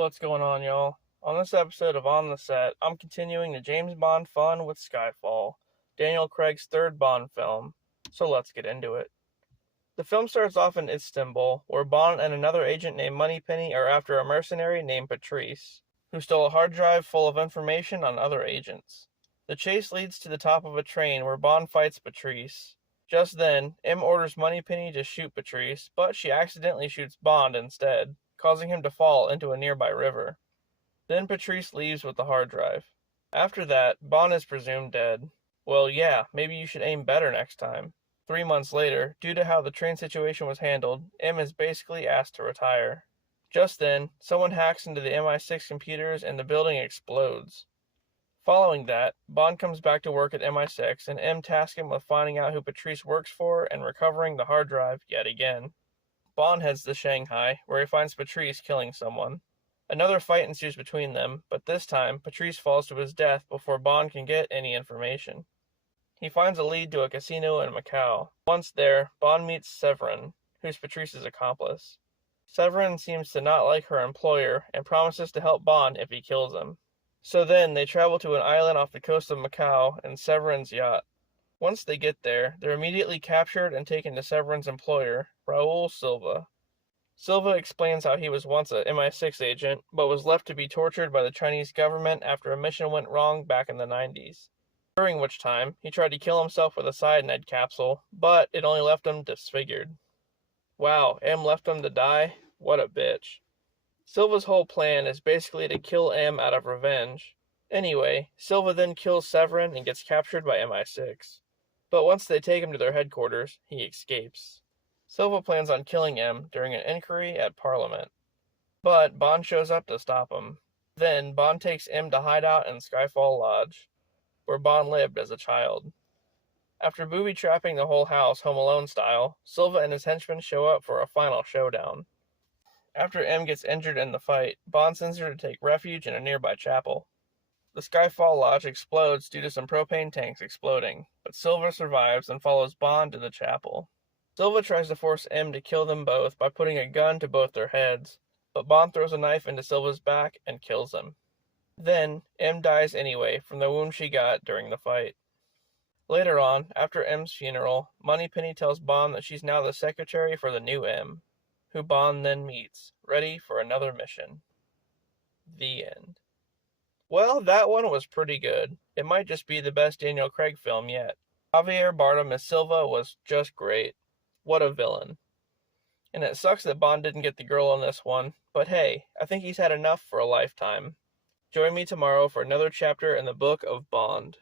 What's going on, y'all? On this episode of On the Set, I'm continuing the James Bond fun with Skyfall, Daniel Craig's third Bond film, so let's get into it. The film starts off in Istanbul, where Bond and another agent named Moneypenny are after a mercenary named Patrice, who stole a hard drive full of information on other agents. The chase leads to the top of a train where Bond fights Patrice. Just then, M orders Moneypenny to shoot Patrice, but she accidentally shoots Bond instead, causing him to fall into a nearby river. Then Patrice leaves with the hard drive. After that, Bond is presumed dead. Well, yeah, maybe you should aim better next time. 3 months later, due to how the train situation was handled, M is basically asked to retire. Just then, someone hacks into the MI6 computers and the building explodes. Following that, Bond comes back to work at MI6 and M tasks him with finding out who Patrice works for and recovering the hard drive yet again. Bond heads to Shanghai, where he finds Patrice killing someone. Another fight ensues between them, but this time, Patrice falls to his death before Bond can get any information. He finds a lead to a casino in Macau. Once there, Bond meets Severine, who's Patrice's accomplice. Severine seems to not like her employer and promises to help Bond if he kills him. So then, they travel to an island off the coast of Macau in Severine's yacht. Once they get there, they're immediately captured and taken to Severine's employer, Raoul Silva. Silva explains how he was once a MI6 agent, but was left to be tortured by the Chinese government after a mission went wrong back in the 90s. During which time, he tried to kill himself with a cyanide capsule, but it only left him disfigured. Wow, M left him to die? What a bitch. Silva's whole plan is basically to kill M out of revenge. Anyway, Silva then kills Severine and gets captured by MI6. But once they take him to their headquarters, he escapes. Silva plans on killing M during an inquiry at Parliament. But Bond shows up to stop him. Then, Bond takes M to hideout in Skyfall Lodge, where Bond lived as a child. After booby-trapping the whole house Home Alone style, Silva and his henchmen show up for a final showdown. After M gets injured in the fight, Bond sends her to take refuge in a nearby chapel. The Skyfall Lodge explodes due to some propane tanks exploding, but Silva survives and follows Bond to the chapel. Silva tries to force M to kill them both by putting a gun to both their heads, but Bond throws a knife into Silva's back and kills him. Then, M dies anyway from the wound she got during the fight. Later on, after M's funeral, Moneypenny tells Bond that she's now the secretary for the new M, who Bond then meets, ready for another mission. The end. Well, that one was pretty good. It might just be the best Daniel Craig film yet. Javier Bardem as Silva was just great. What a villain. And it sucks that Bond didn't get the girl on this one, but hey, I think he's had enough for a lifetime. Join me tomorrow for another chapter in the book of Bond.